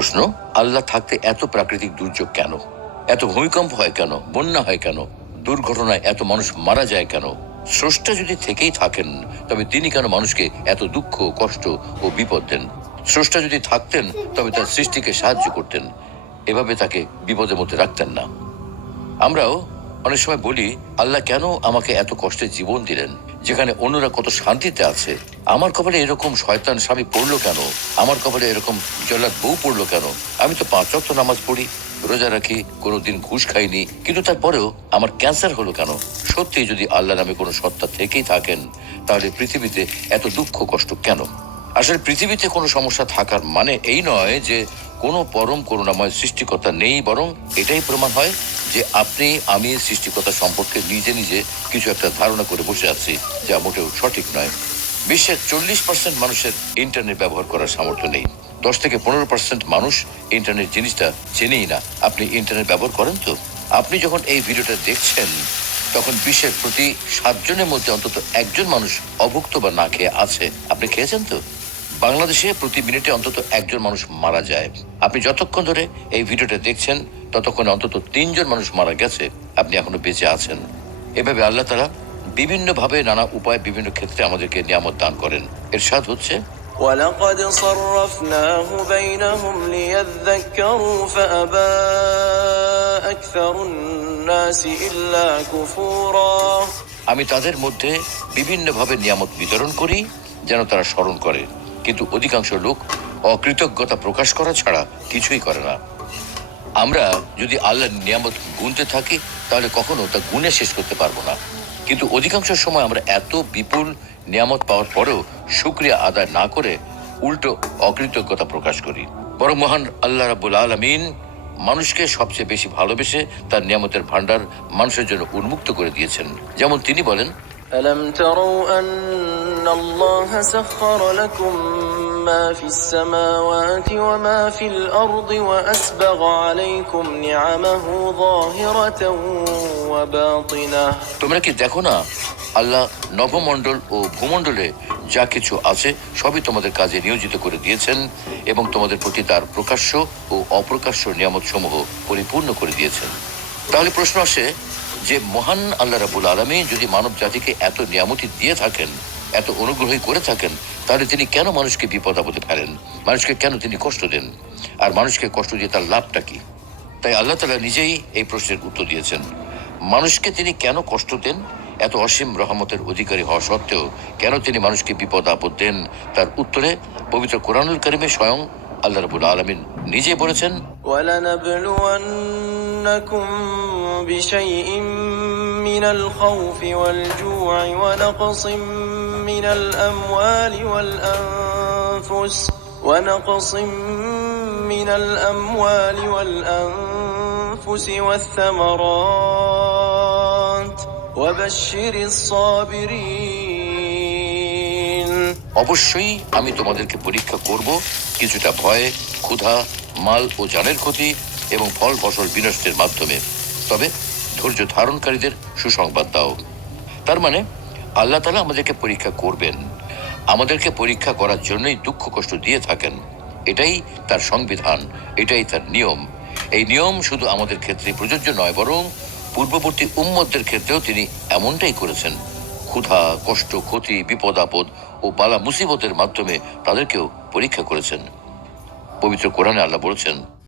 প্রশ্ন, আল্লাহ থাকতে এত প্রাকৃতিক দুর্যোগ কেন? এত ভূমিকম্প হয় কেন? বন্যা হয় কেন? দুর্ঘটনায় এত মানুষ মারা যায় কেন? স্রষ্টা যদি থেকেই থাকেন, তবে তিনি কেন মানুষকে এত দুঃখ, কষ্ট ও বিপদ দেন? স্রষ্টা যদি থাকতেন, তবে তার সৃষ্টিকে সাহায্য করতেন। এভাবে তাকে বিপদের মধ্যে রাখতেন না। আমরাও অনেক সময় বলি, আল্লাহ কেন আমাকে এত কষ্টের জীবন দিলেন? যেখানে অন্যরা কত শান্তিতে আছে। আমার কপালে এরকম শয়তান স্বামী পড়ল কেন? আমার কপালে এরকম জল্লাদ বউ পড়ল কেন? আমি তো পাঁচ রক্ত নামাজ পড়ি, রোজা রাখি, কোনোদিন ঘুষ খাইনি। কিন্তু তারপরেও আমার ক্যান্সার হলো কেন? সত্যি যদি আল্লাহ নামে কোনো সত্তা থেকেই থাকেন, তাহলে পৃথিবীতে এত দুঃখ কষ্ট কেন? আসলে পৃথিবীতে কোনো সমস্যা থাকার মানে এই নয় যে কোনো পরম করুণাময় সৃষ্টিকর্তা নেই, বরং এটাই প্রমাণ হয় যে আপনি, আমি সৃষ্টিকর্তা সম্পর্কে নিজে নিজে কিছু একটা ধারণা করে বসে আছি, যা মোটেও সঠিক নয়। বিশ্বের চল্লিশ পার্সেন্ট মানুষের ইন্টারনেট ব্যবহার করার সামর্থ্য নেই। দশ থেকে পনেরো পার্সেন্ট মানুষ ইন্টারনেট জিনিসটা চেনেই না। আপনি ইন্টারনেট ব্যবহার করেন তো? আপনি যখন এই ভিডিওটা দেখছেন, তখন বিশ্বের প্রতি সাতজনের মধ্যে অন্তত একজন মানুষ অভুক্ত বা না খেয়ে আছে। আপনি খেয়েছেন তো? বাংলাদেশে প্রতি মিনিটে অন্তত একজন মানুষ মারা যায় আপনি যতক্ষণ ধরে এই ভিডিওটা দেখছেন ততক্ষণে অন্তত তিনজন মানুষ মারা গেছে আপনি এখনো বেঁচে আছেন এভাবে আল্লাহ তারা বিভিন্ন ভাবে নানা উপায় বিভিন্ন ক্ষেত্রে আমাদেরকে নিয়ামত দান করেন এর সাথ হচ্ছে ولقد صرفناه بينهم ليذكروا فأبى أكثر الناس إلا كفورا আমি তাদের মধ্যে বিভিন্নভাবে নিয়ামত বিতরণ করি যেন তারা স্মরণ করে কিন্তু অধিকাংশ লোক অকৃতজ্ঞতা প্রকাশ করা ছাড়া কিছুই করে না। আমরা যদি আল্লাহর নিয়ামত গুনতে থাকি, তাহলে কখনো তা গুণে শেষ করতে পারব না। কিন্তু অধিকাংশ সময় আমরা এত বিপুল নিয়ামত পাওয়ার পরেও শুক্রিয়া আদায় না করে উল্টো অকৃতজ্ঞতা প্রকাশ করি। বরং মহান আল্লাহ রাবুল আলমিন মানুষকে সবচেয়ে বেশি ভালোবেসে তার নিয়ামতের ভান্ডার মানুষের জন্য উন্মুক্ত করে দিয়েছেন। যেমন তিনি বলেন ألم تروا أن الله سخر لكم ما في السماوات وما في الأرض وأسبغ عليكم نعمه ظاهرة وباطنة তোমরা কি দেখো না আল্লাহ নবমণ্ডল ও ভূমণ্ডলে যা কিছু আছে সবই তোমাদের কাজে নিয়োজিত করে দিয়েছেন এবং তোমাদের প্রতি তার প্রকাশ্য ও অপ্রকাশ্য নিয়ামত সমূহ পরিপূর্ণ করে দিয়েছেন তাহলে প্রশ্ন আসে যে মহান আল্লাহ রাবুল আলমী যদি মানব জাতিকে এত নিয়ামতি দিয়ে থাকেন, এত অনুগ্রহী করে থাকেন, তাহলে তিনি কেন মানুষকে বিপদ আপদে ফেলেন? মানুষকে কেন তিনি কষ্ট দেন? আর মানুষকে কষ্ট দিয়ে তার লাভটা কি? তাই আল্লাহ তালা নিজেই এই প্রশ্নের উত্তর দিয়েছেন। মানুষকে তিনি কেন কষ্ট দেন? এত অসীম রহমতের অধিকারী হওয়া সত্ত্বেও কেন তিনি মানুষকে বিপদ আপদ দেন? তার উত্তরে পবিত্র কোরআনুল করিমে স্বয়ং আল্লাহ রবুল আলমিন নিজে বলেছেন ولنبلونكم بشيء من الخوف والجوع ونقص من الأموال والأنفس ونقص من الأموال والأنفس والثمرات وبشر الصابرين অবশ্যই আমি তোমাদেরকে পরীক্ষা করব কিছুটা ভয়ে ক্ষুধা মাল ও জানের ক্ষতি এবং ফল ফসল বিনষ্টের মাধ্যমে। তবে ধৈর্য ধারণকারীদের সুসংবাদ দাও। তার মানে আল্লাহ তালা আমাদেরকে পরীক্ষা করবেন। আমাদেরকে পরীক্ষা করার জন্যই দুঃখ কষ্ট দিয়ে থাকেন। এটাই তার সংবিধান, এটাই তার নিয়ম। এই নিয়ম শুধু আমাদের ক্ষেত্রে প্রযোজ্য নয়, বরং পূর্ববর্তী উম্মতদের ক্ষেত্রেও তিনি এমনটাই করেছেন। ক্ষুধা, কষ্ট, ক্ষতি, বিপদ, আপদ ও বালা মুসিবতের মাধ্যমে তাদেরকেও পরীক্ষা করেছেন। পবিত্র কোরআনে আল্লাহ বলেছেন